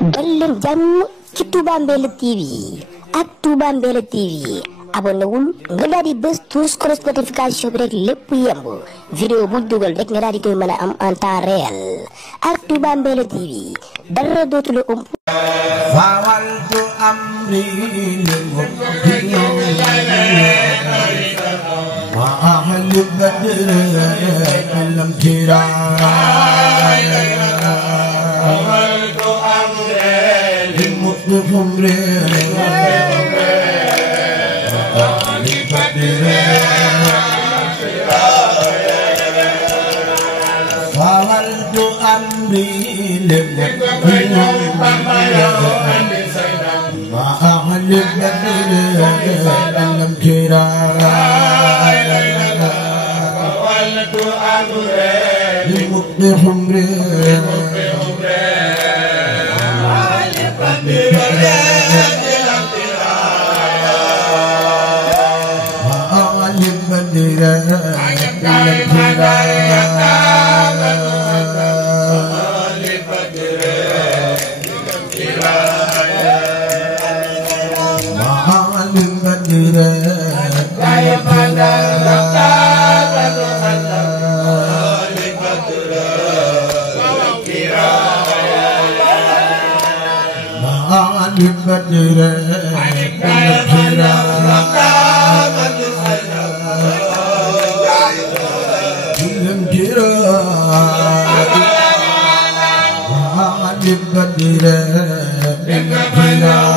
dal leen jàmm ci Touba Mbella TV ak Touba Mbella TV abonné wul nga daal di bës tous notification bi rek lépp yemb vidéo bu dugal rek nga daal di koy mën a am en temps réel ak Touba Mbella TV dara dootu la ëmp fawaltu amri wa ahli badr lam tira fawaltu amri limutfumri ahli badr fawaltu amri وأهل بدر لم ترى فولت أمري لمقت حمر أهل بدر لم ترى وأهل بدر لم ترى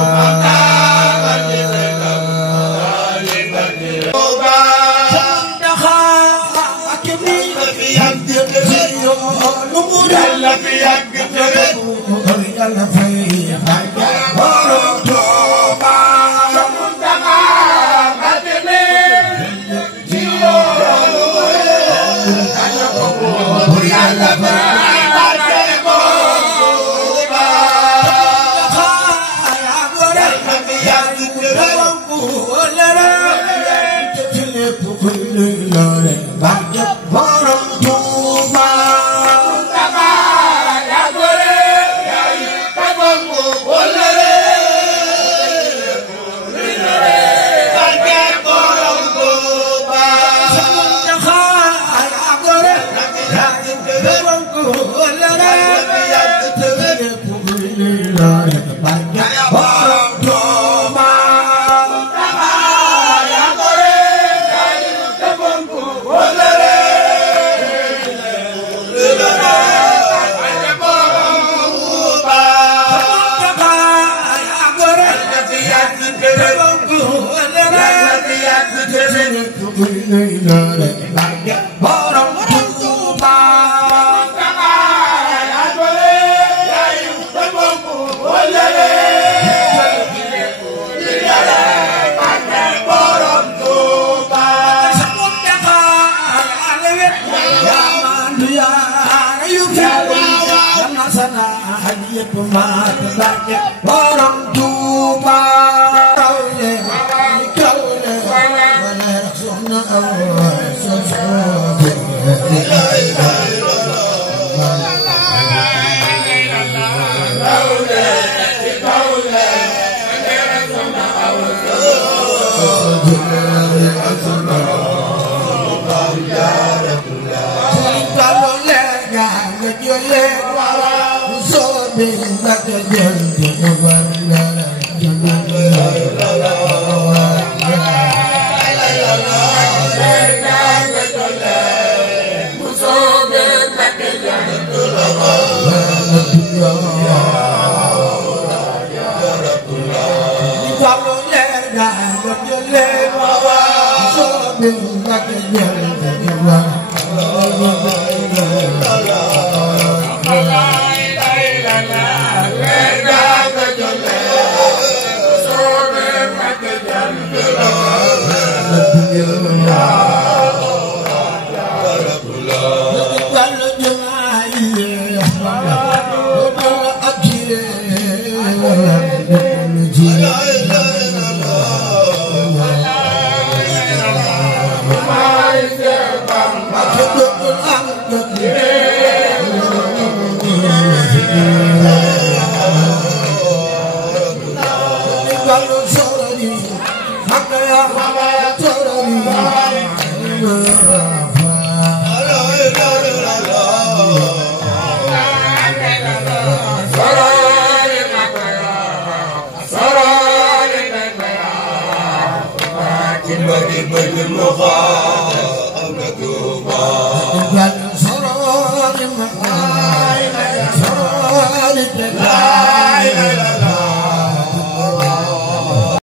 Bagi bagi